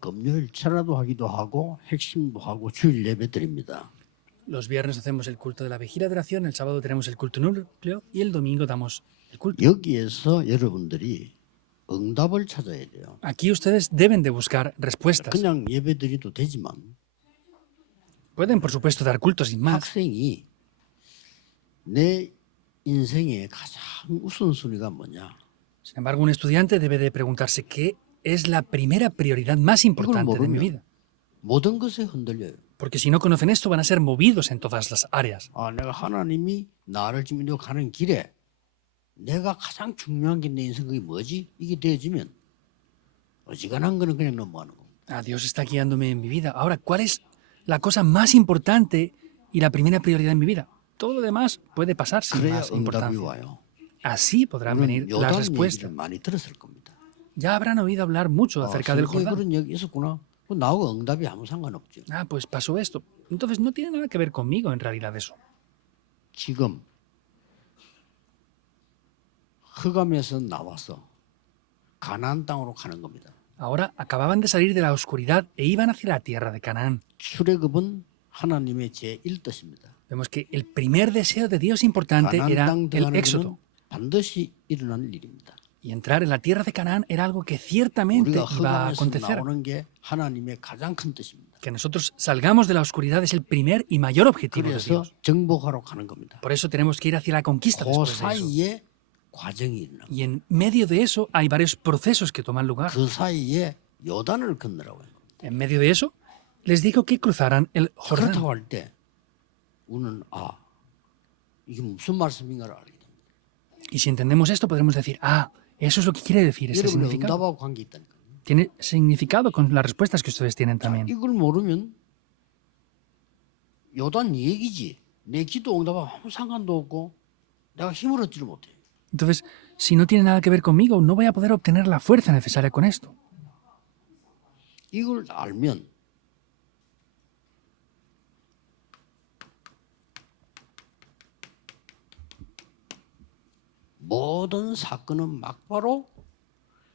금요일 철야도 하기도 하고 핵심도 하고 주일 예배 드립니다. Los viernes hacemos el culto de la vigilia de oración, el sábado tenemos el culto núcleo y el domingo damos el culto. 여기에서 여러분들이 응답을 찾아야 돼요. Aquí ustedes deben de buscar respuestas. 그냥 예배 드려도 되지만 Pueden, por supuesto, dar cultos sin más. 학생이 내 인생의 가장 우선순위가 뭐냐? Sin embargo, un estudiante debe de preguntarse qué es la primera prioridad más 이걸 importante de mi vida. 모르면 모든 것에 흔들려요. Porque si no conocen esto, van a ser movidos en todas las áreas. 아, 내가 하나님이 나를 지금 이렇게 가는 길에 내가 가장 중요한 게 내 인생 그게 뭐지? 이게 되어지면 어지간한 거는 그냥 넘어가는 겁니다. Ah, Dios está guiándome en mi vida. Ahora, ¿cuál es la cosa más importante y la primera prioridad en mi vida? Todo lo demás puede pasar sin 그래야 más 응답이 importancia. 와요. Así podrán venir 물론 las 요단 respuestas. 얘기를 많이 들었을 겁니다. Ya habrán oído hablar mucho acerca del 성경에 Jordán. 그런 얘기 있었구나. 그 나하고 응답이 아무 상관없죠. Ah, pues pasó esto. Entonces no tiene nada que ver conmigo en realidad eso. 지금 흑암에서 나와서 가나안 땅으로 가는 겁니다. Ahora acababan de salir de la oscuridad e iban hacia la tierra de Canaán. 출애굽은 하나님의 제1뜻입니다. Vemos que el primer deseo de Dios importante 가나안 era 땅 el 들어가는 éxodo. 것은 반드시 일어날 일입니다. Y entrar en la tierra de Canaán era algo que ciertamente 우리가 iba a 흑암에서 acontecer. 나오는 게 하나님의 가장 큰 뜻입니다. Que nosotros salgamos de la oscuridad es el primer y mayor objetivo de 그래서 Dios. 정복하러 가는 겁니다. Por eso tenemos que ir hacia la conquista 그 después de eso. 사이에 과정이 일어납니다. Y en medio de eso hay varios procesos que toman lugar. 그 사이에 요단을 건너라고 해요. En medio de eso, les dijo que cruzaran el Jordán. 그렇다고 할 때 우리는 이게 무슨 말씀인가를 알게 됩니다. Y si entendemos esto, podremos decir, eso es lo que quiere decir ese 여러분의 significado. 응답하고 관계 있다니까요. Tiene significado con las respuestas que ustedes tienen también. 이걸 모르면 요단 얘기지. 내 기도 응답하고 아무 상관도 없고 내가 힘을 얻지를 못해. Entonces, si no tiene nada que ver conmigo, no voy a poder obtener la fuerza necesaria con esto. 이걸 알면 모든 사건은 막바로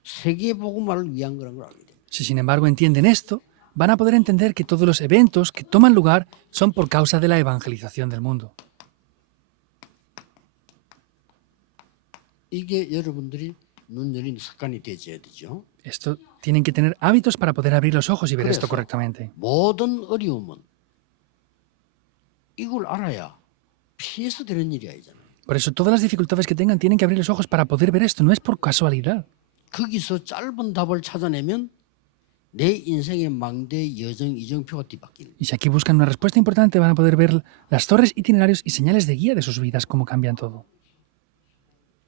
세계복음화를 위한 거라는 걸 알게 됩니다. Si sin embargo entienden esto, van a poder entender que todos los eventos que toman lugar son por causa de la evangelización del mundo. 이게 여러분들이 눈 열린 습관이 되어야 되죠. Esto tienen que tener hábitos para poder abrir los ojos y ver esto 그래서 correctamente. 모든 어려움은 이걸 알아야 피해서 되는 일이 아니잖아요. Por eso todas las dificultades que tengan tienen que abrir los ojos para poder ver esto, no es por casualidad. 거기서 짧은 답을 찾아내면 내 인생의 망대 여정 이정표가 뒤바뀌는. Y si aquí buscan una respuesta importante, van a poder ver las torres, itinerarios y señales de guía de sus vidas, cómo cambian todo.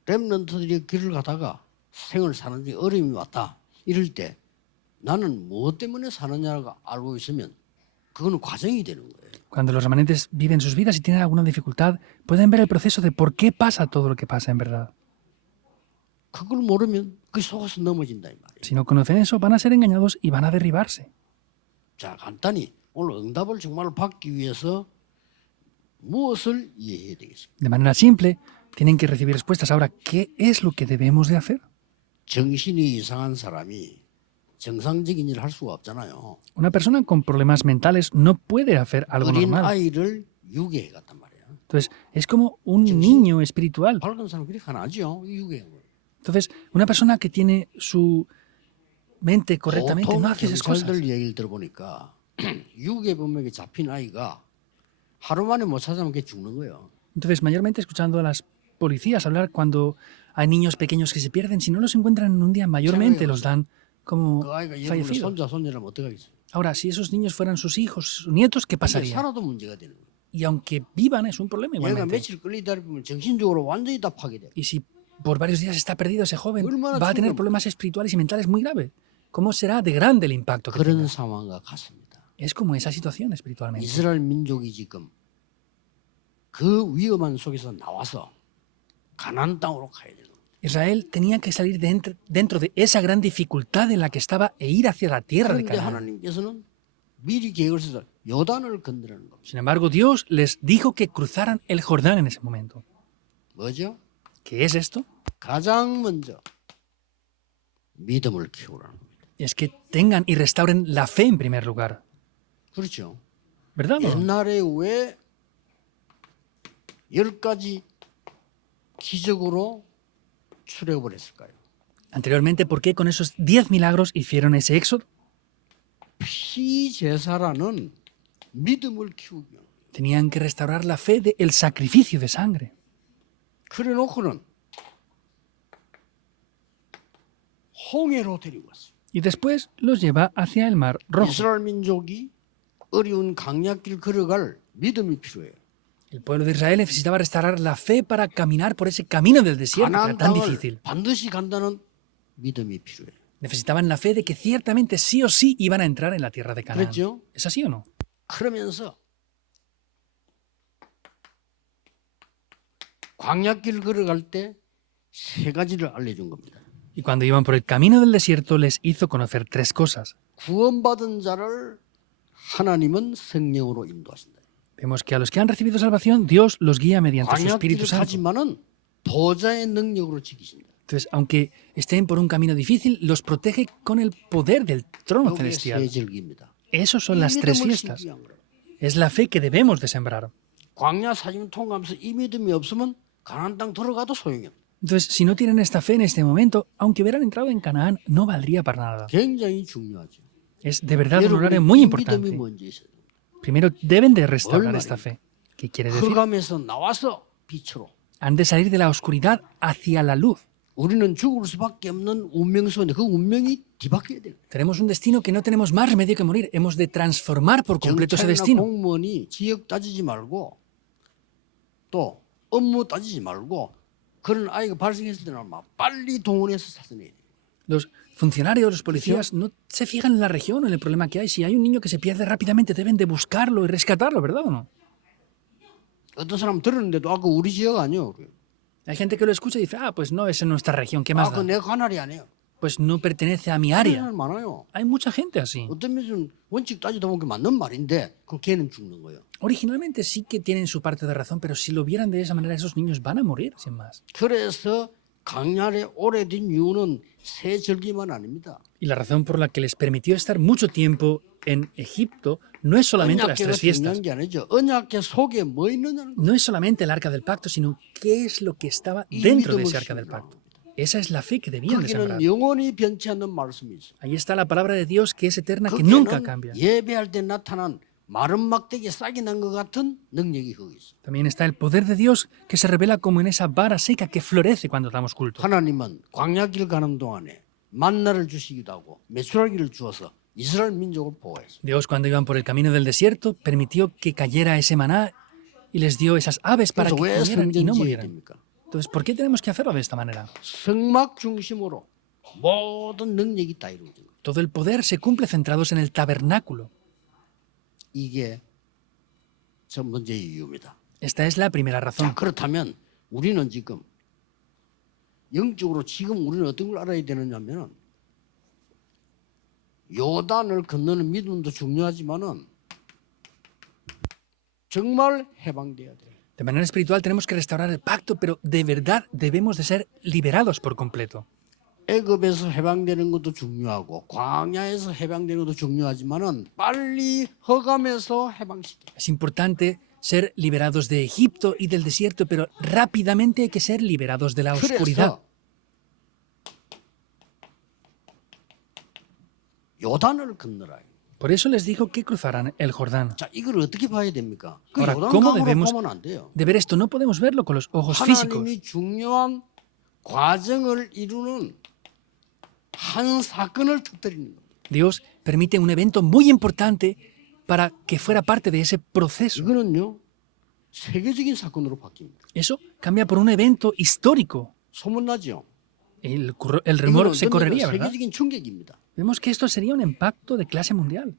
렘넌트들이 길을 가다가 생을 사는데 어려움이 왔다. 이럴 때 나는 무엇 때문에 사느냐가 알고 있으면 그거는 과정이 되는 거예요. Cuando los remanentes viven sus vidas y tienen alguna dificultad, pueden ver el proceso de por qué pasa todo lo que pasa en verdad. 그걸 모르면 그 속에서 넘어진다 이 말이에요. Si no conocen eso, van a ser engañados y van a derribarse. 자, 간단히 오늘 응답을 정말 받기 위해서 무엇을 이해해야 되겠습니까? De manera simple, tienen que recibir respuestas. Ahora, ¿qué es lo que debemos de hacer? 정신이 이상한 사람이 정상적인 일을 할 수가 없잖아요. Una persona con problemas mentales no puede hacer algo 어린 normal. 아이를 유괴해 갔단 말이에요. Entonces, es como un niño espiritual. 밝은 사람 그렇게 안 하죠. 유괴해. Entonces, una persona que tiene su mente correctamente 보통 no hace esas cosas. 경찰들 얘기를 들어보니까 유괴범에게 잡힌 아이가 하루 만에 못 찾아면 걔 죽는 거예요. Entonces, mayormente escuchando a las policías hablar cuando hay niños pequeños que se pierden, si no los encuentran en un día, mayormente los dan como 그 아이가 여러분의 fallecidos. 손자 손녀라면 어떡하겠어요? Ahora, si esos niños fueran sus hijos, sus nietos, ¿qué 근데 pasaría? 살아도 문제가 되는 거예요. Y aunque vivan, es un problema 얘가 igualmente. 며칠 끌리다 보면 정신적으로 완전히 다 파괴돼요. Y si por varios días está perdido ese joven, 얼마나 va a tener 충격- problemas espirituales y mentales muy graves. ¿Cómo será de grande el impacto que 그런 tenga? 상황과 같습니다. Es como esa situación espiritualmente. 이스라엘 민족이 지금 그 위험한 속에서 나와서 가나안 땅으로 가야 되는 거예요. Israel tenía que salir dentro de esa gran dificultad en la que estaba e ir hacia la tierra de 그런데 Canaán. 하나님께서는 미리 계획을 써서 요단을 건드리는 겁니다. Sin embargo, Dios les dijo que cruzaran el Jordán en ese momento. 뭐죠? ¿Qué es esto? 가장 먼저 믿음을 키우라는 겁니다. es que tengan y restauren la fe en primer lugar. 그렇죠. ¿Verdad? ¿O no? 옛날에 왜 10가지 기적으로 출애굽을 했을까요? Anteriormente, ¿por qué con esos 10 milagros hicieron ese éxodo? 피제사라는 믿음을 키우기 위한. Tenían que restaurar la fe del sacrificio de sangre. 그래 놓고는 홍해로 데리고 왔어요. Y después los lleva hacia el Mar Rojo. 이스라엘 민족이 어려운 강약길 걸어갈 믿음이 필요해요. El pueblo de Israel necesitaba restaurar la fe para caminar por ese camino del desierto que 가나안 era tan 땅을 difícil. 반드시 간다는 믿음이 필요해요. Necesitaban la fe de que ciertamente sí o sí iban a entrar en la tierra de Canaán. 그렇죠? ¿Es así o no? 그러면서 광약길 걸어갈 때 세 가지를 알려준 겁니다. Y cuando iban por el camino del desierto les hizo conocer 3 cosas. 구원받은 자를 하나님은 성령으로 인도하신다. Vemos que a los que han recibido salvación, Dios los guía mediante su Espíritu 광약길을 Santo. 가지만은 보좌의 능력으로 지키신다. Entonces, aunque estén por un camino difícil, los protege con el poder del trono 이게 celestial. 세 절기입니다. Esos 이 son las 3 믿음을 fiestas. 심기 위한 거예요. Es la fe que debemos de sembrar. 광야 사진 통과하면서 이 믿음이 없으면 가나안 땅 들어가도 소용이 없다. Entonces, si no tienen esta fe en este momento, aunque hubieran entrado en Canaán, no valdría para nada. 굉장히 중요하죠. Es de verdad un 여러분이 horario muy 이 믿음이 importante. 먼저 있어야 돼요. Primero deben de restaurar Olma. esta fe. ¿Qué quiere decir? 흑암에서 나와서 빛으로. Han de salir de la oscuridad hacia la luz. 우리는 죽을 수밖에 없는 운명 속인데 그 운명이 뒤바뀌어야 돼요. Tenemos un destino que no tenemos más remedio que morir. Hemos de transformar por completo ese 경찰이나 destino. 공무원이 지역 따지지 말고 또 업무 따지지 말고 그런 아이가 발생했을 때는 막 빨리 동원해서 찾아내야 돼요. Los funcionarios, los policías, no se fijan en la región o en el problema que hay. Si hay un niño que se pierde rápidamente, deben de buscarlo y rescatarlo, ¿verdad o no? 어떤 사람 들었는데도 아, 그 우리 지역 아니요. Hay gente que lo escucha y dice, ah, pues no es en nuestra región, ¿qué más 아, 그 da? 내 관할이 아니에요. Pues no pertenece a mi área. 사람 많아요. Hay mucha gente así. 어떤 면은 원칙 따지다 보면 맞는 말인데 그 걔는 죽는 거예요. Originalmente sí que tienen su parte de razón, pero si lo vieran de esa manera, esos niños van a morir, sin más. 그래서 강날에 오래된 이유는 세 절기만 아닙니다. Y la razón por la que les permitió estar mucho tiempo en Egipto no es solamente las 언약궤가 3 fiestas. 중요한 게 아니죠. 언약궤 속에 뭐 있느냐는 거. No es solamente el arca del pacto, sino qué es lo que estaba 이 dentro de 믿음을 ese arca del 심으라는 pacto. 겁니다. Esa es la fe que debían de sembrar. 거기는 영원히 변치 않는 말씀이 있어요. Ahí está la palabra de Dios que es eterna, que nunca 거기에는 cambia. 예배할 때 나타난 마른 막대기 싹이 난 것 같은 능력이 거기 있어요. También está el poder de Dios que se revela como en esa vara seca que florece cuando damos culto. 하나님은 광야길 가는 동안에 만나를 주시기도 하고 메추라기를 주어서 이스라엘 민족을 보호했어요. Dios, cuando iban por el camino del desierto, permitió que cayera ese maná y les dio esas aves para 그래서 que 왜 comieran y no 성전지어야 murieran. 됩니까? Entonces, ¿por qué tenemos que hacerlo de esta manera? 성막 중심으로 모든 능력이 다 이루어진 거예요. Todo el poder se cumple centrados en el tabernáculo. 이게 첫 번째 이유입니다. Esta es la primera 자, razón. 그렇다면 우리는 지금 영적으로 지금 우리는 어떤 걸 알아야 되느냐면은 요단을 건너는 믿음도 중요하지만은 정말 해방돼야 돼요. De manera espiritual tenemos que restaurar el pacto, pero de verdad debemos de ser liberados por completo. 애굽에서 해방되는 것도 중요하고 광야에서 해방되는 것도 중요하지만은 빨리 흑암에서 해방시켜. Es importante ser liberados de Egipto y del desierto, pero rápidamente hay que ser liberados de la oscuridad. 그래서 요단을 건너라. Por eso les dijo que cruzaran el Jordán. 자, 이걸 어떻게 봐야 됩니까? 그 Ahora, ¿cómo 요단강으로 debemos 보면 안 돼요. de ver esto? No podemos verlo con los ojos físicos. 하나님이 중요한 과정을 이루는 한 사건을 터뜨리는 겁니다. Dios permite un evento muy importante para que fuera parte de ese proceso. 이거는요 세계적인 사건으로 바뀝니다. Eso cambia por un evento histórico. 소문나죠. El rumor se correría, ¿verdad? 세계적인 충격입니다. Vemos que esto sería un impacto de clase mundial.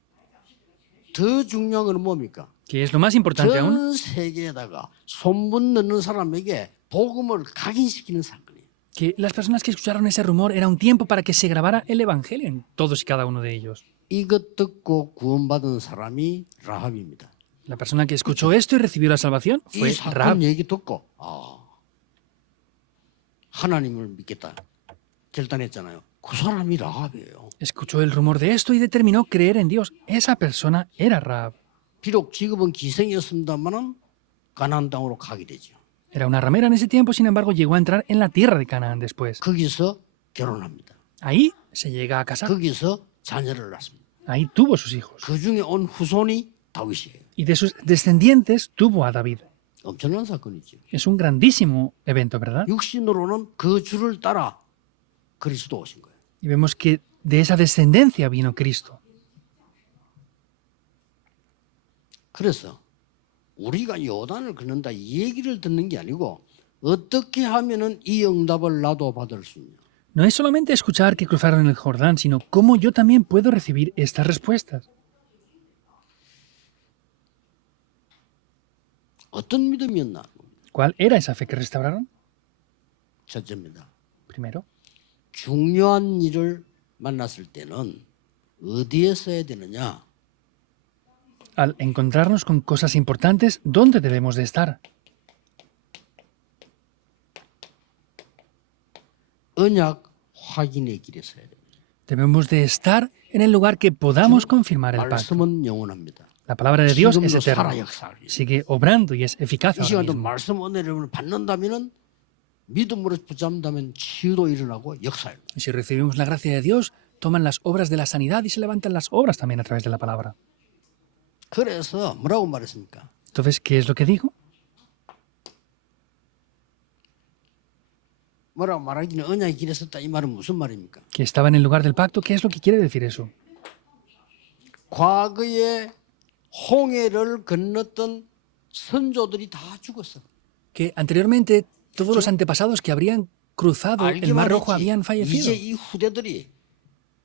더 중요한 건 뭡니까? Que es lo más importante aún, 전 세계에다가 손문 넣는 사람에게 복음을 각인시키는 사건이에요. que las personas que escucharon ese rumor era un tiempo para que se grabara el evangelio en todos y cada uno de ellos. 이것 듣고 구원받은 사람이 라합입니다. La persona que escuchó esto y recibió la salvación 이 fue Rahab. 사건 얘기 듣고 하나님을 믿겠다 결단했잖아요. 그 사람이 라합이에요. Escuchó el rumor de esto y determinó creer en Dios. Esa persona era Rahab. 비록 직업은 기생이었습니다만은 가나안 땅으로 가게 되죠. Era una ramera en ese tiempo, sin embargo, llegó a entrar en la tierra de Canaán después. 거기서 결혼합니다. Ahí se llega a casar. 거기서 자녀를 낳습니다. Ahí tuvo sus hijos. 그 중에 온 후손이 다윗이에요. Y de sus descendientes tuvo a David. 엄청난 사건이죠. Es un grandísimo evento, ¿verdad? 육신으로는 그 줄을 따라 그리스도 오신 거예요. Y vemos que de esa descendencia vino Cristo. 그래서 우리가 요단을 걷는다 이 얘기를 듣는 게 아니고 어떻게 하면은 이 응답을 나도 받을 수 있냐. No es solamente escuchar que cruzaron el Jordán, sino cómo yo también puedo recibir estas respuestas. 어떤 믿음이었나? ¿Cuál era esa fe que restauraron? 첫째입니다. Primero, 중요한 일을 만났을 때는 어디에 써야 되느냐? al encontrarnos con cosas importantes, ¿dónde debemos de estar? 언약 확인의 길에 서야 됩니다. Debemos de estar en el lugar que podamos confirmar el pacto. 말씀은 영원합니다. La palabra de Dios es 지금도 살아 eterna. 역사하고 있어요. Sigue obrando y es eficaz 이 ahora 시간도 mismo. 말씀 은혜를 받는다면은 믿음으로 붙잡는다면 치유도 일어나고 역사예요. Y si recibimos la gracia de Dios, toman las obras de la sanidad y se levantan las obras también a través de la palabra. 그래서 뭐라고 말했습니까? Entonces, ¿qué es lo que digo? 뭐라고 말하기는 언약의 길에 섰다 이 말은 무슨 말입니까? Que estaba en el lugar del pacto. ¿Qué es lo que quiere decir eso? 과거에 홍해를 건넜던 선조들이 다 죽었어. Que anteriormente todos los antepasados que habrían cruzado el Mar 알기만 Rojo 했지. habían fallecido. 이제 이 후대들이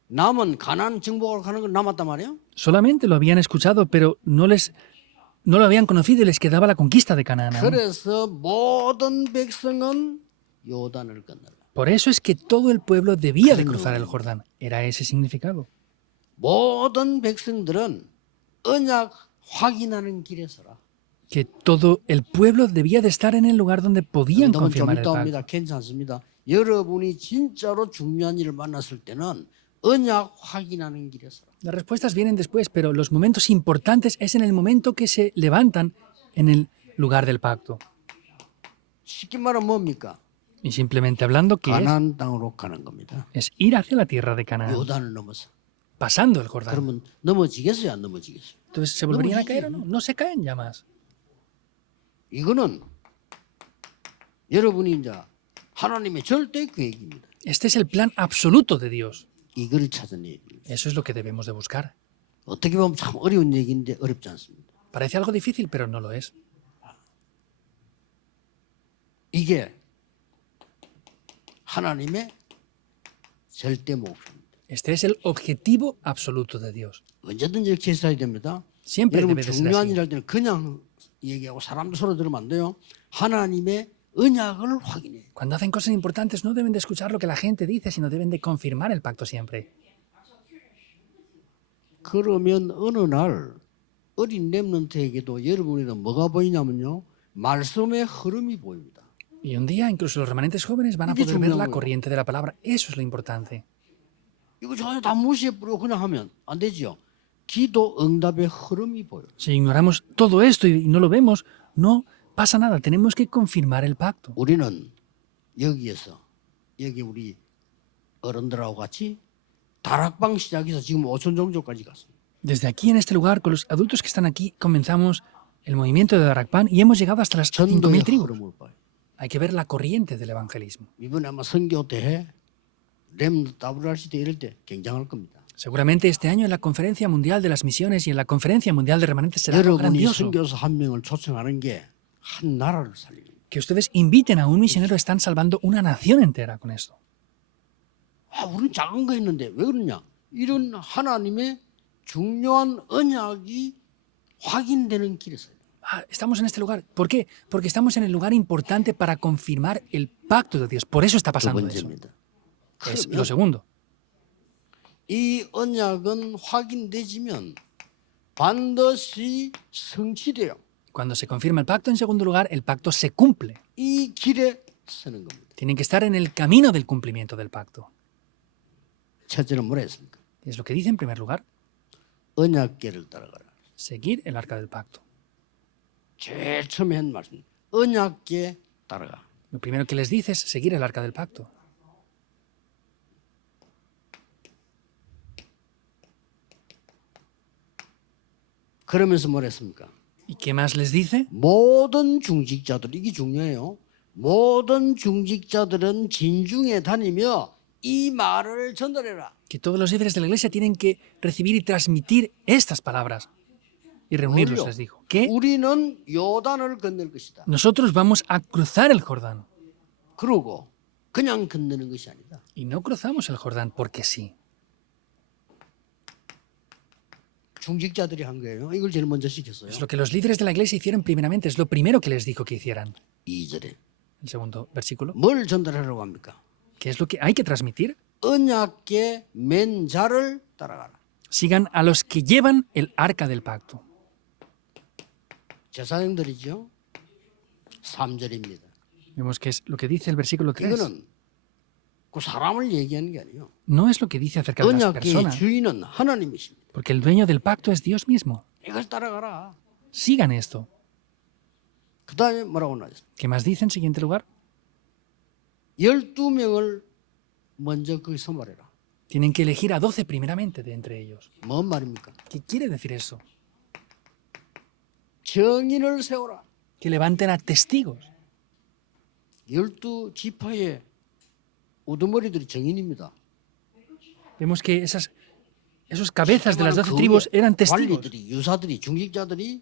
남은 가나안 정복을 가는 건 남았단 말이에요. Solamente lo habían escuchado, pero no lo habían conocido y les quedaba la conquista de Canaán aún. 그래서 모든 백성은 요단을 건너라. Por eso es que todo el pueblo debía de cruzar el Jordán. Era ese significado. 모든 백성들은 언약 확인하는 길에 서라. Que todo el pueblo debía de estar en el lugar donde podían 너무 좀 confirmar el 있다 pacto. 옵니다. 괜찮습니다. 여러분이 진짜로 중요한 일을 만났을 때는 언약 확인하는 길에 서라. Las respuestas vienen después, pero los momentos importantes es en el momento que se levantan en el lugar del pacto. 쉽게 말하면 뭡니까? Y simplemente hablando, ¿qué es? 가나안 땅으로 가는 겁니다. Es ir hacia la tierra de Canaán, 요단을 넘어서. pasando el Jordán. 그러면 넘어지겠어요, 안 넘어지겠어요? Entonces, ¿se volverían a caer o no? No se caen ya más. 이거는 여러분이 이제 하나님의 절대 계획입니다. Este es el plan absoluto de Dios. 이걸 찾아내야 됩니다. Eso es lo que debemos de buscar. 어떻게 보면 참 어려운 얘기인데 어렵지 않습니다. Parece algo difícil, pero no lo es. 이게 하나님의 절대 목표입니다. Este es el objetivo absoluto de Dios. 언제든지 이렇게 했어야 됩니다. Siempre 여러분 debe de ser 중요한 así. 일 할 때는 그냥 얘기하고 사람들 서로 들으면 안 돼요. 하나님의 언약을 확인해요. Cuando hacen cosas importantes no deben de escuchar lo que la gente dice, sino deben de confirmar el pacto siempre. 그러면 어느 날 어린 렘넌트에게도 여러분에도 뭐가 보이냐면요. 말씀의 흐름이 보입니다. Y un día incluso los remanentes jóvenes van a I게 poder ver la 중요한 거예요. corriente de la palabra. Eso es lo importante. 이거 전혀 다 무시해버리고 그냥 하면 안 되죠. 기도 응답의 흐름이 보여요. Si ignoramos todo esto y no lo vemos, no pasa nada. Tenemos que confirmar el pacto. 우리는 여기에서 여기 우리 어른들하고 같이 다락방 시작해서 지금 5천 종족까지 갔습니다. Desde aquí, en este lugar, con los adultos que están aquí, comenzamos el movimiento de Darakpan y hemos llegado hasta las 전도의 5.000 tribus. 흐름을 봐요. Hay que ver la corriente del evangelismo. 이번에 아마 선교 대회 렘 WRC 대 이럴 때 굉장할 겁니다. Seguramente este año en la Conferencia Mundial de las Misiones y en la Conferencia Mundial de Remanentes será algo 여러분이 grandioso. 선교사 한 명을 초청하는 게 한 나라를 살리는 거예요. Que ustedes inviten a un misionero están salvando una nación entera con esto. 우리는 작은 거 했는데 왜 그러냐? 이런 하나님의 중요한 언약이 확인되는 길에서요. Estamos en este lugar. ¿Por qué? Porque estamos en el lugar importante para confirmar el pacto de Dios. Por eso está 두 pasando eso. 번째입니다. Es 그러면 lo segundo. 이 언약은 확인되지면 반드시 성취돼요. Cuando se confirma el pacto, en segundo lugar, el pacto se cumple. 이 길에 서는 겁니다. Tienen que estar en el camino del cumplimiento del pacto. 첫째는 뭐라 했습니까? Es lo que dice en primer lugar, 언약궤를 따라가라. seguir el arca del pacto. 제일 처음에 한 말씀. 언약궤 따라가. Lo primero que les dice es seguir el arca del pacto. 그러면서 뭐라 했습니까? ¿Y qué más les dice? 모든 중직자들, 이게 중요해요. 모든 중직자들은 진중에 다니며 이 말을 전달해라. Que todos los líderes de la iglesia tienen que recibir y transmitir estas palabras y reunirlos, les dijo. Que 우리는 요단을 건널 것이다. nosotros vamos a cruzar el Jordán. 그러고 그냥 건너는 것이 아니다. Y no cruzamos el Jordán porque sí. 중직자들이 한 거예요. 이걸 제일 먼저 시켰어요. Es lo que los líderes de la iglesia hicieron primeramente, es lo primero que les dijo que hicieran. 2절에 El segundo versículo. 뭘 전달하라고 합니까? ¿Qué es lo que hay que transmitir? 언약궤 맨 자를 따라가라. Sigan a los que llevan el arca del pacto. 제사장들이죠. 3절입니다. Vemos que es lo que dice el versículo 3. 이거는 그 사람을 얘기하는 게 아니에요. No es lo que dice acerca de las 언약궤의 personas, 주인은 하나님이십니다. porque el dueño del pacto es Dios mismo. 이걸 따라가라. Sigan esto. 그 다음에 뭐라고 나왔어요? ¿Qué más dice en siguiente lugar? 12명을 먼저 거기서 말해라. Tienen que elegir a 12 primeramente de entre ellos. 뭔 말입니까? ¿Qué quiere decir eso? 정인을 세워라. Que levanten a testigos. 12지파의 우두머리들이 정인입니다. Vemos que esos cabezas de las 12 tribus eran testigos. 관리들이, 유사들이, 중직자들이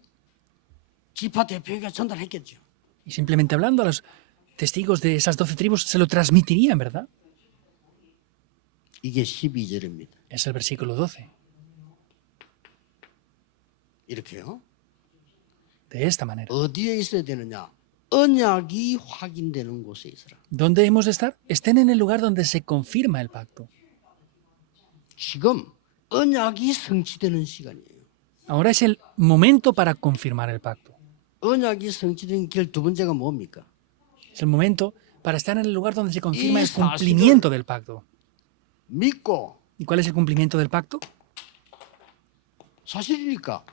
지파 대표에게 전달했겠죠. Y simplemente hablando a los testigos de esas 12 tribus se lo transmitirían, ¿verdad? 이게 12절입니다. Es el versículo 12. 이렇게요. De esta manera. 어디에 있어야 되느냐? 언약이 확인되는 곳에 있어라. ¿Dónde hemos de estar? Estén en el lugar donde se confirma el pacto. 지금 언약이 성취되는 시간이에요. Ahora es el momento para confirmar el pacto. 언약이 성취된 길 두 번째가 뭡니까? Es el momento para estar en el lugar donde se confirma Y el cumplimiento del pacto. 믿고 ¿Y cuál es el cumplimiento del pacto? 사실이니까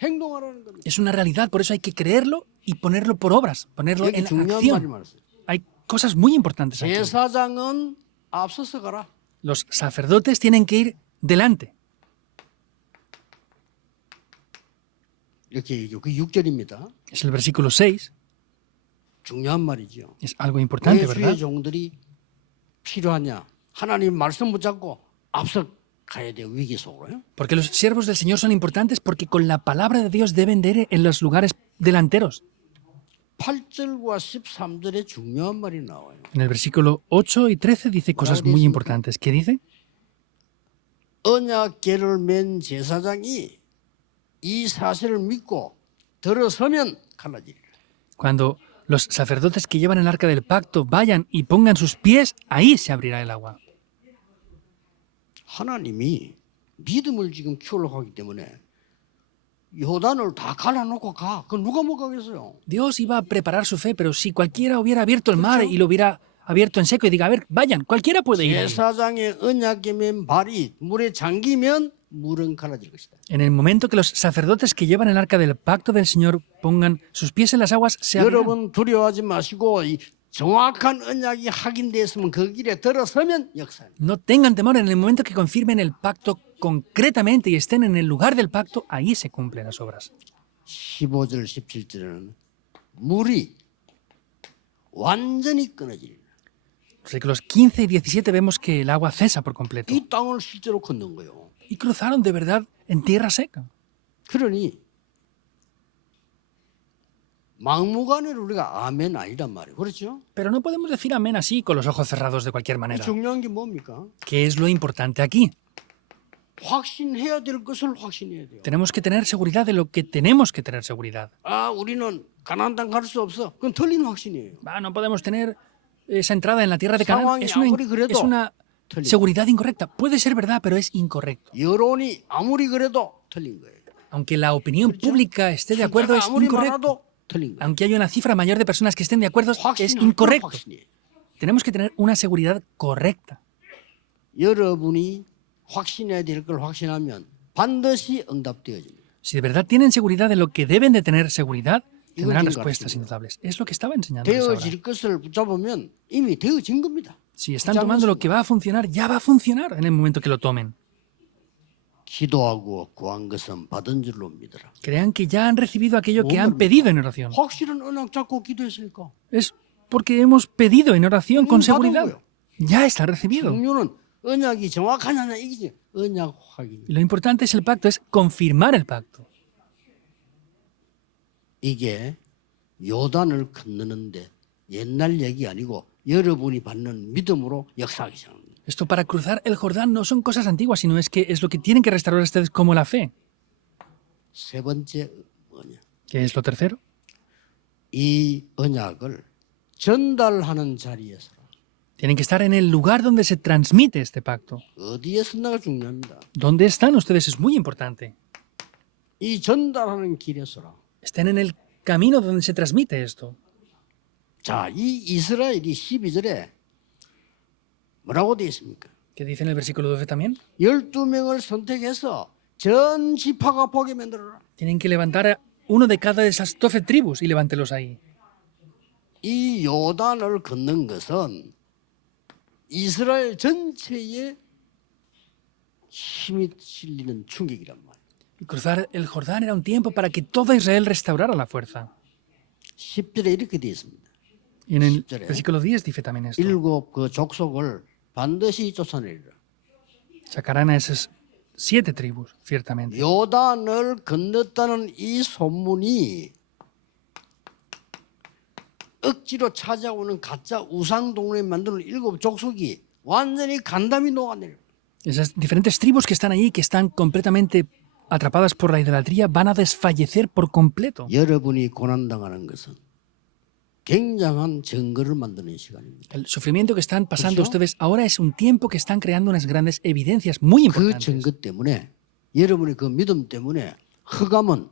행동하라는 겁니다. Es una realidad, por eso hay que creerlo y ponerlo por obras, ponerlo 여기 en 중요한 말이 acción. 많았어요. Hay cosas muy importantes aquí. 제사장은 앞서서 가라. Los sacerdotes tienen que ir delante. 이렇게 얘기해요. 그 6절입니다. Es el versículo 6. 중요한 말이죠. Es algo importante, 왜 주의 ¿verdad? 종들이 필요하냐? 하나님 말씀 붙잡고 앞서 가야 돼요. 위기 속으로요. Porque los siervos del Señor son importantes porque con la palabra de Dios deben de ir en los lugares delanteros. 8절과 13절에 중요한 말이 나와요. En el versículo 8 y 13 dice cosas muy importantes. ¿Qué dice? 언약궤를 맨 제사장이 이 사실을 믿고 들어서면 갈라지리라. Cuando los sacerdotes que llevan el arca del pacto vayan y pongan sus pies, ahí se abrirá el agua. 하나님이 믿음을 지금 키우려고 하기 때문에 요단을 다 갈라놓고 가. 그 누가 못 가겠어요? Dios iba a preparar su fe, pero si cualquiera hubiera abierto el mar y lo hubiera abierto en seco y diga, a ver, vayan, cualquiera puede ir ahí. 제사장의 언약궤 맨 발이 물에 잠기면 물은 갈라질 것이다. En el momento que los sacerdotes que llevan el arca del pacto del Señor pongan sus pies en las aguas, se abrirán. 여러분 두려워하지 마시고 이 정확한 언약이 확인됐으면 그 길에 들어서면 역사입니다. No tengan temor, en el momento que confirmen el pacto concretamente y estén en el lugar del pacto, ahí se cumplen las obras. 15절 17절에는 물이 완전히 끊어지리라. Versículos 15 y 17 vemos que el agua cesa por completo. 이 땅을 실제로 건넌 거예요. Y cruzaron de verdad en tierra seca. 그러니 막무가내로 우리가 아멘 아니란 말이에요. 그렇죠? Pero no podemos decir amén así con los ojos cerrados de cualquier manera. 중요한 게 뭡니까? ¿Qué es lo importante aquí? 확신해야 될 것을 확신해야 돼요. Tenemos que tener seguridad de lo que tenemos que tener seguridad. 아, 우리는 가나안 땅 갈 수 없어. 그건 틀린 확신이에요. No podemos tener esa entrada en la tierra de Canaán. 상황이 아무리 그래도 Es una 틀린. seguridad incorrecta. Puede ser verdad, pero es incorrecto. 여론이 아무리 그래도 틀린 거예요. Aunque la opinión pública esté de acuerdo, es 숫자가 아무리 incorrecto. 많아도 틀린 거예요. Aunque haya una cifra mayor de personas que estén de acuerdo, es 확신할 건 incorrecto. 확신이에요. Tenemos que tener una seguridad correcta. 여러분이 확신해야 될 걸 확신하면 반드시 응답되어집니다. Si de verdad tienen seguridad de lo que deben de tener seguridad, tendrán 지금 respuestas 가르치는 indudables. Es lo que estaba enseñándoles ahora. 되어질 것을 붙잡으면 이미 되어진 겁니다. Si están tomando lo que va a funcionar, ya va a funcionar en el momento que lo tomen. 기도하고 구한 것은 받은 줄로 믿어라. Crean que ya han recibido aquello que han pedido en oración. 확실한 언약 잡고 기도했으니까. Es porque hemos pedido en oración con 받은 seguridad. 거예요. Ya está recibido. 중요는 언약이 정확하냐 이게 언약 확인. Y lo importante es el pacto, es confirmar el pacto. 이게 요단을 건너는데 옛날 얘기 아니고 여러분이 받는 믿음으로 역사하기 시작합니다. Esto para cruzar el Jordán no son cosas antiguas, sino es que es lo que tienen que restaurar ustedes como la fe. 세 번째 뭐냐? ¿Qué es lo tercero? 이 언약을 전달하는 자리에서 Tienen que estar en el lugar donde se transmite este pacto. 어디에 서나가 중요합니다. ¿Dónde están ustedes? Es muy importante. 이 전달하는 길에서라. Estén en el camino donde se transmite esto. 자, 이 이스라엘이 12절에 뭐라고 되어 있습니까? ¿Qué dice en el versículo 12 también? 12명을 선택해서 전 지파가 보게 만들어라. Tienen que levantar a uno de cada de esas 12 tribus y levántelos ahí. 이 요단을 걷는 것은 이스라엘 전체에 힘이 실리는 충격이란 말이에요. Y cruzar el Jordán era un tiempo para que toda Israel restaurara la fuerza. 10절에 이렇게 되어 있습니다. Y en el 10절에 versículo 10 dice también esto. 일곱 그 족속을 반드시 쫓아내리라. Sacarán a esas 7 tribus, ciertamente. 요단을 건넜다는 이 소문이 억지로 찾아오는 가짜 우상 동네 만드는 일곱 족속이 완전히 간담이 녹아내려. Esas diferentes tribus que están allí, que están completamente atrapadas por la idolatría, van a desfallecer por completo. 여러분이 고난당하는 것은 굉장한 증거를 만드는 시간입니다. El sufrimiento que están pasando ¿Pues ustedes ahora es un tiempo que están creando unas grandes evidencias muy 그 importantes. 증거 때문에 여러분의 그 믿음 때문에 흑암은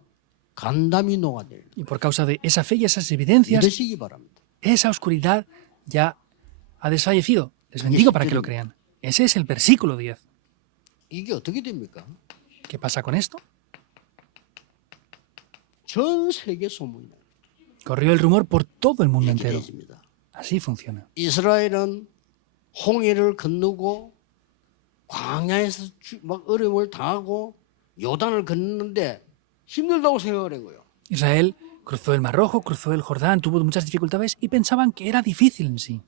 간담이 녹아내려. Y por causa de esa fe y esas evidencias, 믿으시기 바랍니다. esa oscuridad ya ha desfallecido. Les bendigo para que lo crean. Ese es el versículo 10. 이게 어떻게 됩니까? ¿Qué pasa con esto? 전 세계 소문이 나요. Corrió el rumor por todo el mundo 이렇게 entero. 되어집니다. Así funciona. 이스라엘은 홍해를 건너고 광야에서 막 어려움을 당하고 요단을 건너는데 힘들다고 생각을 한 거예요. Israel cruzó el Mar Rojo, cruzó el Jordán, tuvo muchas dificultades y pensaban que era difícil en sí.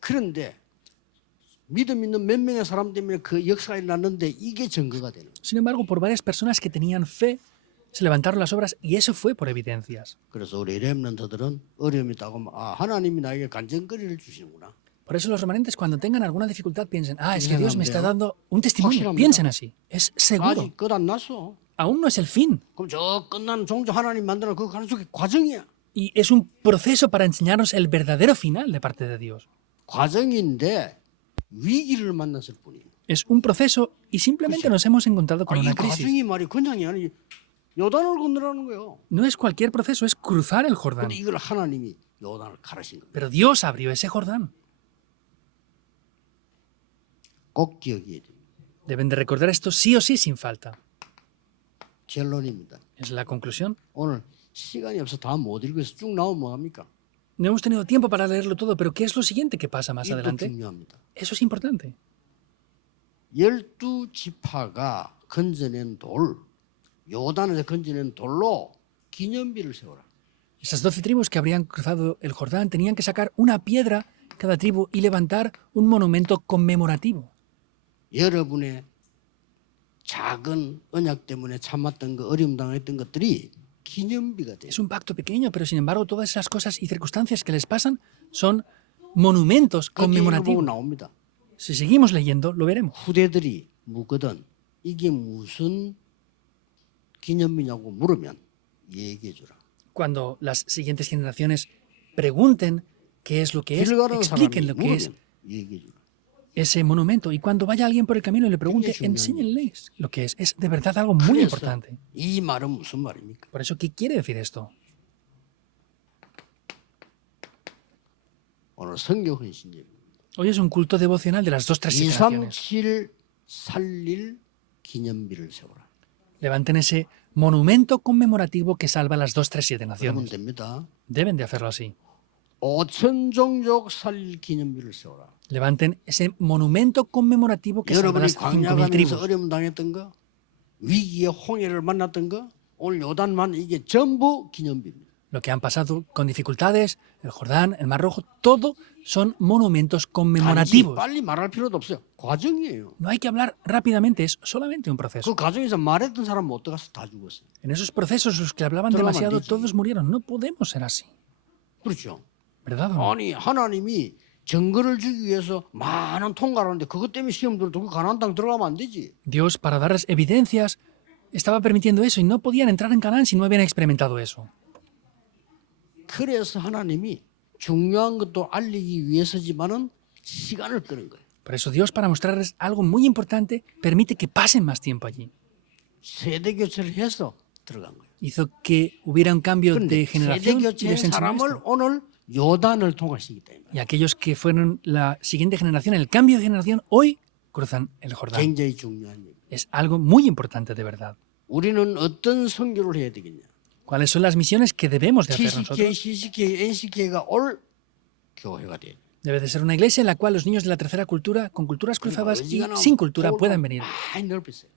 그런데 믿음 있는 몇 명의 사람 때문에 그 역사가 일어났는데 이게 증거가 되는 거예요. Sin embargo, por varias personas que tenían fe, se levantaron las obras y eso fue por evidencias. 그래서 우리 렘넌트들은 어려움이 있다고 하면 아 하나님이 나에게 간증거리를 주시는구나. Por eso los remanentes cuando tengan alguna dificultad piensen, ah, es que Dios me está 확실합니다. dando un testimonio. 확실합니다. Piensen así. Es seguro. 아직 끝 안 났어. Aún no es el fin. 그럼 저 끝난 종족 하나님 만드는 그 가는 속에 과정이야. Y es un proceso para enseñarnos el verdadero final de parte de Dios. 과정인데 위기를 만났을 뿐이에요. Es un proceso y simplemente nos hemos encontrado con 이 una crisis. 과정이 말이 그냥이 아니지. 요단을 건너라는 거예요. No es cualquier proceso, es cruzar el Jordán. 근데 이걸 하나님이 요단을 가르신 겁니다. Pero Dios abrió ese Jordán. 꼭 기억해야 됩니다. Deben de recordar esto sí o sí sin falta. 결론입니다. Es la conclusión. 오늘 시간이 없어 다 못 읽어서 쭉 나오면 뭐합니까? No hemos tenido tiempo para leerlo todo, pero ¿qué es lo siguiente que pasa más 이것도 adelante? 중요합니다. Eso es importante. 12지파가 건져낸 돌, 요단에서 건져낸 돌로 기념비를 세워라. Esas 12 tribus que habrían cruzado el Jordán tenían que sacar una piedra cada tribu y levantar un monumento conmemorativo. 여러분의 작은 언약 때문에 참았던 거, 어려움 당했던 것들이 기념비가 돼요. Es un pacto pequeño, pero sin embargo todas esas cosas y circunstancias que les pasan son monumentos 그렇게 읽어보면 conmemorativos. 나옵니다. Si seguimos leyendo, lo veremos. 후대들이 묻거든 이게 무슨 기념비냐고 물으면 얘기해 주라. Cuando las siguientes generaciones pregunten qué es lo que es, 길 가는 expliquen 사람이 lo que es 물으면 얘기해 주라. ese monumento. Y cuando vaya alguien por el camino y le pregunte, 중요한 enséñenles lo que es. Es de verdad algo muy 그래서 importante. 이 말은 무슨 말입니까? Por eso, ¿qué quiere decir esto? 오늘 성경 헌신제입니다. Hoy es un culto devocional de las dos, tres generaciones. 237 살릴 기념비를 세워라. Levanten ese monumento conmemorativo que salva las dos, tres, siete 그러면 naciones. 됩니다. Deben de hacerlo así. 5,000종족 살릴 기념비를 세워라. Levanten ese monumento conmemorativo que salva 여러분이 las 광야 5.000 가면서 tribus. 어려움 당했던 거, 위기의 홍해를 만났던 거, 오늘 요단만 이게 전부 기념비입니다. Lo que han pasado con dificultades, el Jordán, el Mar Rojo, todo son monumentos 단지 conmemorativos. 빨리 말할 필요도 없어요. 과정이에요. No hay que hablar rápidamente, es solamente un proceso. 그 과정에서 말했던 사람 못 들어가서 다 죽었어요. En esos procesos, los que hablaban Pero demasiado, maldito. todos murieron. No podemos ser así. 그렇죠. ¿Verdad o no? 아니 하나님이 증거를 주기 위해서 많은 통과를 하는데 그것 때문에 시험 들어도 그 가나안 땅 들어가면 안 되지. Dios, para darles evidencias, estaba permitiendo eso y no podían entrar en Canaán si no habían experimentado eso. 그래서 하나님이 중요한 것도 알리기 위해서지만은 시간을 끄는 거예요. Por eso Dios, para mostrarles algo muy importante, permite que pasen más tiempo allí. 세대 교체를 해서 들어간 거예요. Hizo que hubiera un cambio 그런데 de 세대 generación y 교체한 les enseñó 사람을 esto. 오늘 요단을 통과시키기 때문에 Y aquellos que fueron la siguiente generación, el cambio de generación, hoy cruzan el Jordán. 굉장히 중요한 얘기. Es algo muy importante de verdad. 우리는 어떤 선교를 해야 되겠냐? ¿Cuáles son las misiones que debemos de hacer TCK, nosotros? CCK, NCK가 올 교회가 돼. Debe de ser una iglesia en la cual los niños de la tercera cultura, con culturas cruzadas y 어지간하면 sin cultura, 폭을 puedan venir. 많이 넓혔어요.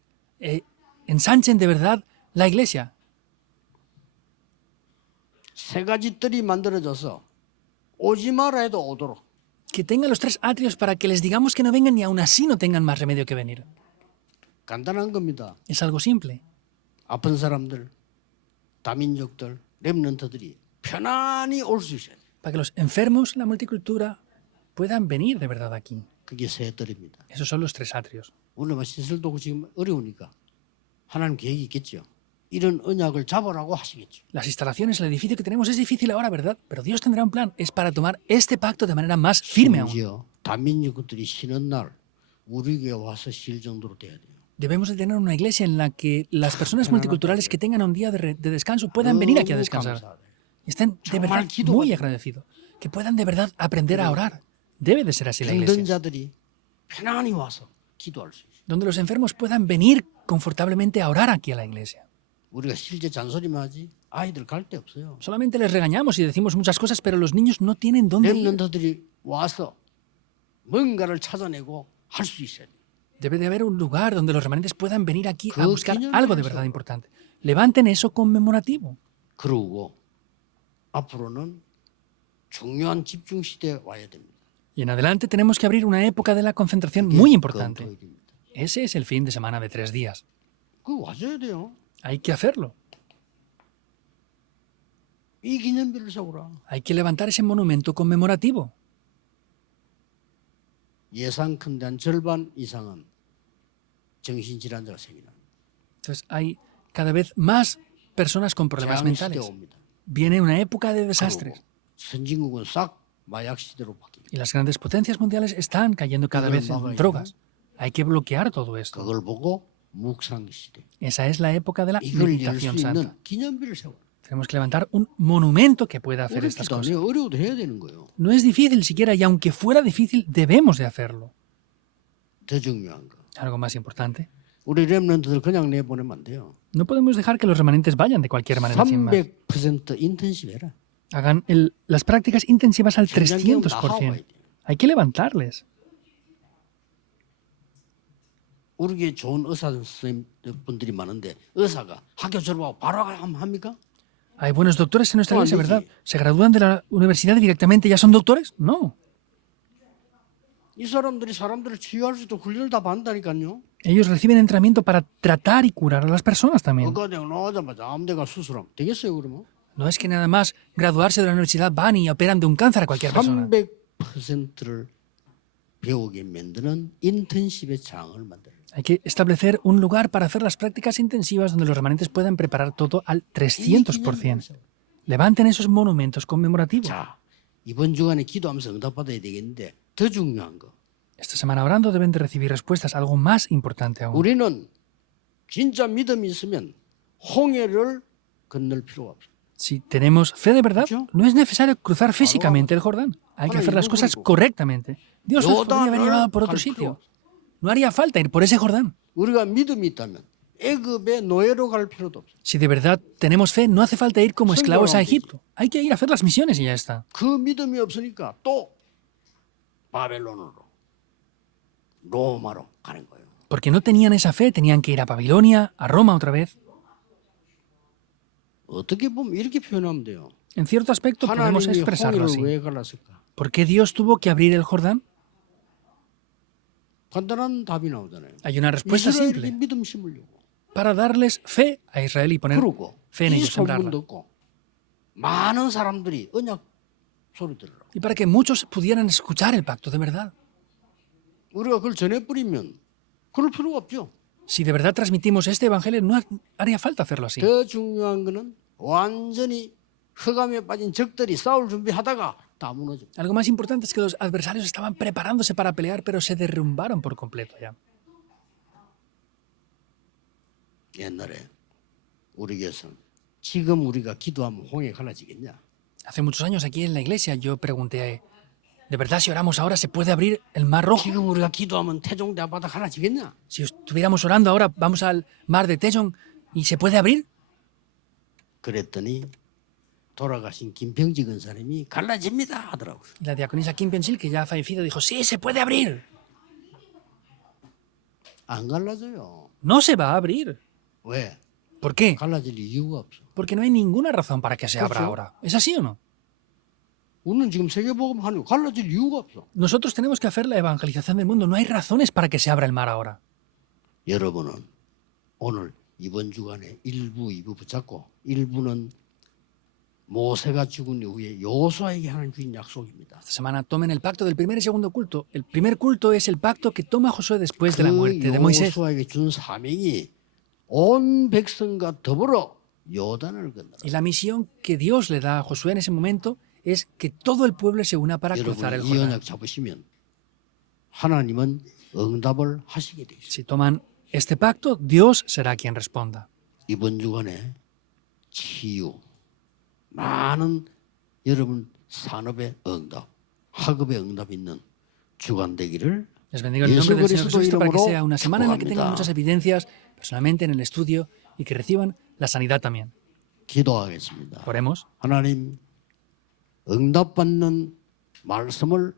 Ensanchen de verdad la iglesia. 세 가지 뜰이 만들어져서 오지 마라 해도 오도록. Que tengan los tres atrios para que les digamos que no vengan y aún así no tengan más remedio que venir. 간단한 겁니다. Es algo simple. 아픈 사람들, 다민족들, 렘넌트들이 편안히 올 수 있어야 돼요. Para que los enfermos, la multicultura, puedan venir de verdad aquí. 그게 세 뜰입니다. Esos son los tres atrios. 우리가 시설 도구 지금 어려우니까 하나님 계획이 있겠죠. 이런 언약을 잡으라고 하시겠죠. Las instalaciones, el edificio que tenemos es difícil ahora, ¿verdad? Pero Dios tendrá un plan. Es para tomar este pacto de manera más firme aún. 심지어 다민족들이 쉬는 날 우리 교회 와서 쉴 정도로 돼야 돼요. Debemos de tener una iglesia en la que las personas multiculturales que tengan un día de descanso puedan venir aquí a 너무 descansar. 감사해요. Y estén de verdad muy agradecidos. Que puedan de verdad aprender a orar. Debe de ser así la 병든 iglesia. 자들이 편안히 와서 기도할 수 있어요. Donde los enfermos puedan venir confortablemente a orar aquí a la iglesia. 우리가 실제 잔소리만 하지 아이들 갈 데 없어요. Solamente les regañamos y decimos muchas cosas, pero los niños no tienen dónde ir. 렘넌트들이 와서 뭔가를 찾아내고 할 수 있어야 돼요. Debe de haber un lugar donde los remanentes puedan venir aquí a 그 buscar 기념비에서. algo de verdad importante. Levanten eso conmemorativo. 그러고 앞으로는 중요한 집중 시대에 와야 됩니다. Y en adelante tenemos que abrir una época de la concentración 그게 muy importante. 금토일입니다. Ese es el fin de semana de 3 días. 그 와줘야 돼요. Hay que hacerlo. 이 기념비를 세우라. Hay que levantar ese monumento conmemorativo. 예상컨대 한 절반 이상은 정신질환자가 생기나. Entonces hay cada vez más personas con problemas 재앙 시대 mentales. 옵니다. Viene una época de desastres. 그리고 선진국은 싹 마약 시대로 바뀝니다. Y las grandes potencias mundiales están cayendo cada vez en drogas. Hay que bloquear todo esto. 그걸 보고 묵상 시대. Esa es la época de la 이걸 열 수 meditación santa. 있는 기념비를 세우라. Tenemos que levantar un monumento que pueda hacer estas 어렵지도 cosas. 않아요. 어려워도 해야 되는 거예요. No es difícil siquiera, y aunque fuera difícil, debemos de hacerlo. 더 중요한 거. Algo más importante. 우리 렘넌트들 그냥 내보내면 안 돼요. No podemos dejar que los remanentes vayan de cualquier manera sin más. 300% 인텐시브 해라. Hagan las prácticas intensivas al 현장 경험 다 하고 300%. 가야 돼요. Hay que levantarles. 우리 교회 좋은 의사 선생님 분들이 많은데 의사가 학교 졸업하고 바로 합니까? Hay buenos doctores en nuestra No, iglesia, Luigi. ¿verdad? ¿Se gradúan de la universidad y directamente ya son doctores? No. 이 사람들이 사람들을 치유할 수 있도록 훈련을 다 받는다니까요. Ellos reciben entrenamiento para tratar y curar a las personas también. 의과대학 나오자마자 아무데가 수술하면 되겠어요 그러면? No es que nada más graduarse de la universidad van y operan de un cáncer a cualquier persona. 300%를 배우게 만드는 인턴십의 장을 만들어요. Hay que establecer un lugar para hacer las prácticas intensivas donde los remanentes puedan preparar todo al 300%. Levanten esos monumentos conmemorativos. 자, 이번 주간에 기도하면서 응답받아야 되겠는데 더 중요한 거. Esta semana orando deben de recibir respuestas, algo más importante aún. 우리는 진짜 믿음이 있으면 홍해를 건널 필요가 없어요. Si tenemos fe de verdad, ¿Yo? no es necesario cruzar físicamente el Jordán. Hay que Ahora, hacer las yo cosas 그리고 correctamente. Dios nos podría haber 요단을 llevado por otro 갈 sitio. 필요 No haría falta ir por ese Jordán. 우리가 믿음이 있다면 애굽의 노예로 갈 필요도 없어. Si de verdad tenemos fe, no hace falta ir como esclavos a Seguramente. Egipto. Hay que ir a hacer las misiones y ya está. 그 믿음이 없으니까 또 바벨론으로 로마로 가는 거예요. Porque no tenían esa fe, tenían que ir a Babilonia, a Roma otra vez. 어떻게 보면 이렇게 표현하면 돼요. En cierto aspecto podemos 하나님이 expresarlo 홍해를 así. 왜 갈랐을까? ¿Por qué Dios tuvo que abrir el Jordán? 간단한 답이 나오잖아요. Hay una respuesta 이스라엘이 simple. 믿음 심으려고. Para darles fe a Israel y poner 그러고 fe en 이 ellos, 소문 sembrarla. 듣고 많은 사람들이 언약 소리 들으라고. Y para que muchos pudieran escuchar el pacto de verdad. 우리가 그걸 전해버리면 그럴 필요가 없죠. Si de verdad transmitimos este evangelio, no haría falta hacerlo así. 더 중요한 거는 완전히 흑암에 빠진 적들이 싸울 준비하다가 다 무너져. Algo más importante es que los adversarios estaban preparándose para pelear, pero se derrumbaron por completo ya. 옛날에 우리 교회에서는 지금 우리가 기도하면 홍해 갈라지겠냐? Hace muchos años aquí en la iglesia yo pregunté, ¿de verdad si oramos ahora se puede abrir el mar rojo? 지금 우리가 기도하면 태종대 앞바다 갈라지겠냐? Si estuviéramos orando ahora, vamos al mar de Tejón y se puede abrir. 그랬더니 돌아가신 김평지 근사님이 갈라집니다 하더라고요. Y la diaconisa Kim Pyonsil, que ya ha fallecido, dijo, sí, se puede abrir. 안 갈라져요. No se va a abrir. 왜? ¿Por qué? 갈라질 이유가 없어. Porque no hay ninguna razón para que se abra Pues sí. ahora. ¿Es así o no? 우리는 지금 세계복음 하는 거 갈라질 이유가 없어. Nosotros tenemos que hacer la evangelización del mundo. No hay razones para que se abra el mar ahora. 여러분은 오늘 이번 주간에 1부, 2부 붙잡고 1부는 모세가 죽은 이후에 여호수아에게 하는 주인 약속입니다. Esta semana tomen el pacto del primer y segundo culto. El primer culto es el pacto que toma Josué después de la 그 muerte de Moisés. 여호수아에게 준 사명이 온 백성과 더불어 요단을 건너라. Y la misión que Dios le da a Josué en ese momento es que todo el pueblo se una para cruzar el 여러분 이 Jordán. 언약 잡으시면 하나님은 응답을 하시게 돼 있어요. Si toman este pacto, Dios será quien responda. 이번 주간에 치유, 많은 여러분 산업의 응답, 학업의 응답 있는 주간 되기를 Les bendigo en el nombre del Señor 예수 Jesucristo para que 이름으로 sea una semana en la que tengan 축복합니다. muchas evidencias personalmente en el estudio y que reciban la sanidad también. 기도하겠습니다. Oremos. 하나님 응답받는 말씀을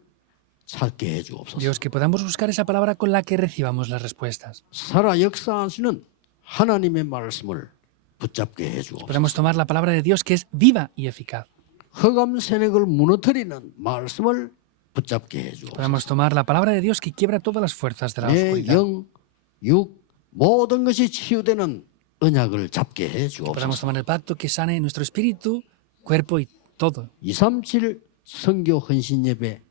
찾게 해주옵소서. Dios, que podamos buscar esa palabra con la que recibamos las respuestas. 살아 역사하시는 하나님의 말씀을 붙잡게 해주옵소서. Podamos tomar la palabra de Dios que es viva y eficaz. 흑암 세력을 무너뜨리는 말씀을 붙잡게 해주옵소서. Podamos tomar la palabra de Dios que quiebra todas las fuerzas de la 내 oscuridad. 영, 육 모든 것이 치유되는 언약을 잡게 Podamos 해주옵소서. tomar el pacto que sane nuestro espíritu, cuerpo y todo. 237 선교 헌신 예배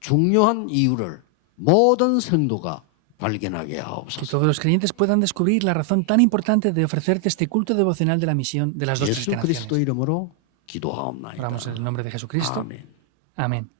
중요한 이유를 모든 성도가 발견하게 Que 하옵소서. todos los creyentes puedan descubrir la razón tan importante de ofrecerte este culto devocional de la misión de las dos 예수 generaciones. 그리스도 이름으로 기도하옵나이다. Oramos en el nombre de Jesucristo. 아멘. Amén.